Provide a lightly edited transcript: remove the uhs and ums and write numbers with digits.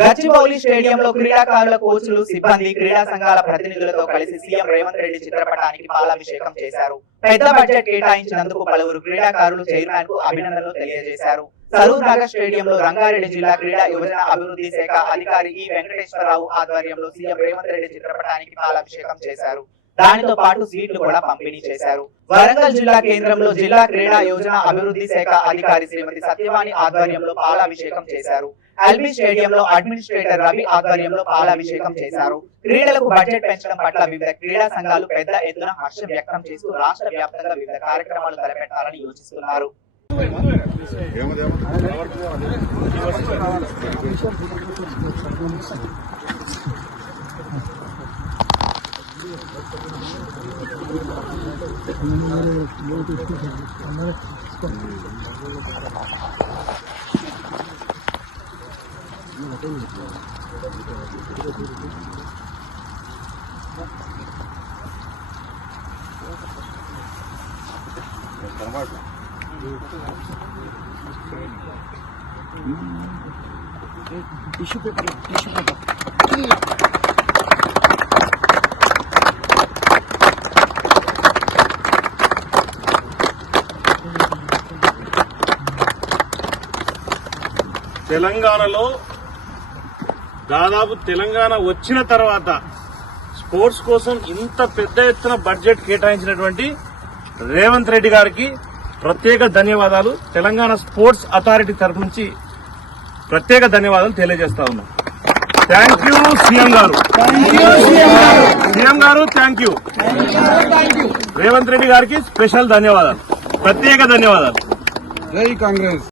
గచ్చిబౌలి స్టేడియంలో క్రీడాకారుల కోచ్లు సిబ్బంది క్రీడా సంఘాల ప్రతినిధులతో కలిసి సీఎం రేవంత్ రెడ్డి చిత్రపటానికి పాలాభిషేకం చేశారు. పెద్ద బడ్జెట్ కేటాయించినందుకు పలువురు క్రీడాకారులు చైర్మన్ కు అభినందనలు తెలియజేశారు. సరూర్ నగర్ స్టేడియంలో రంగారెడ్డి జిల్లా క్రీడా యువజన అభివృద్ధి శాఖ అధికారి ఈ వెంకటేశ్వరరావు ఆధ్వర్యంలో సీఎం రేవంత్ రెడ్డి చిత్రపటానికి పాలాభిషేకం చేశారు. దానితో పాటు స్వీట్లు కూడా పంపిణీ చేశారు. వరంగల్ జిల్లా కేంద్రంలో జిల్లా క్రీడా యోజన అభివృద్ధి శాఖ అధికారి శ్రీమతి సత్యవాణి ఆధ్వర్యంలో పాలాభిషేకం చేశారు. ఎల్బీ స్టేడియంలో అడ్మినిస్ట్రేటర్ రవి ఆధ్వర్యంలో పాలాభిషేకం చేశారు. క్రీడలకు బడ్జెట్ పెంచడం పట్ల వివిధ క్రీడా సంఘాలు పెద్ద ఎత్తున హర్షం వ్యక్తం చేస్తూ రాష్ట్ర వ్యాప్తంగా వివిధ కార్యక్రమాలు తలపెట్టాలని యోచిస్తున్నారు. टिश्यू पेपर తెలంగాణలో దాదాపు తెలంగాణ వచ్చిన తర్వాత స్పోర్ట్స్ కోసం ఇంత పెద్ద ఎత్తున బడ్జెట్ కేటాయించినటువంటి రేవంత్ రెడ్డి గారికి ప్రత్యేక ధన్యవాదాలు. తెలంగాణ స్పోర్ట్స్ అథారిటీ తరఫు నుంచి ప్రత్యేక ధన్యవాదాలు తెలియజేస్తా ఉన్నాం. థ్యాంక్ యూ సీఎం గారు. సీఎం గారు థ్యాంక్ యూ. రేవంత్ రెడ్డి గారికి స్పెషల్ ధన్యవాదాలు, ప్రత్యేక ధన్యవాదాలు. జై కాంగ్రెస్.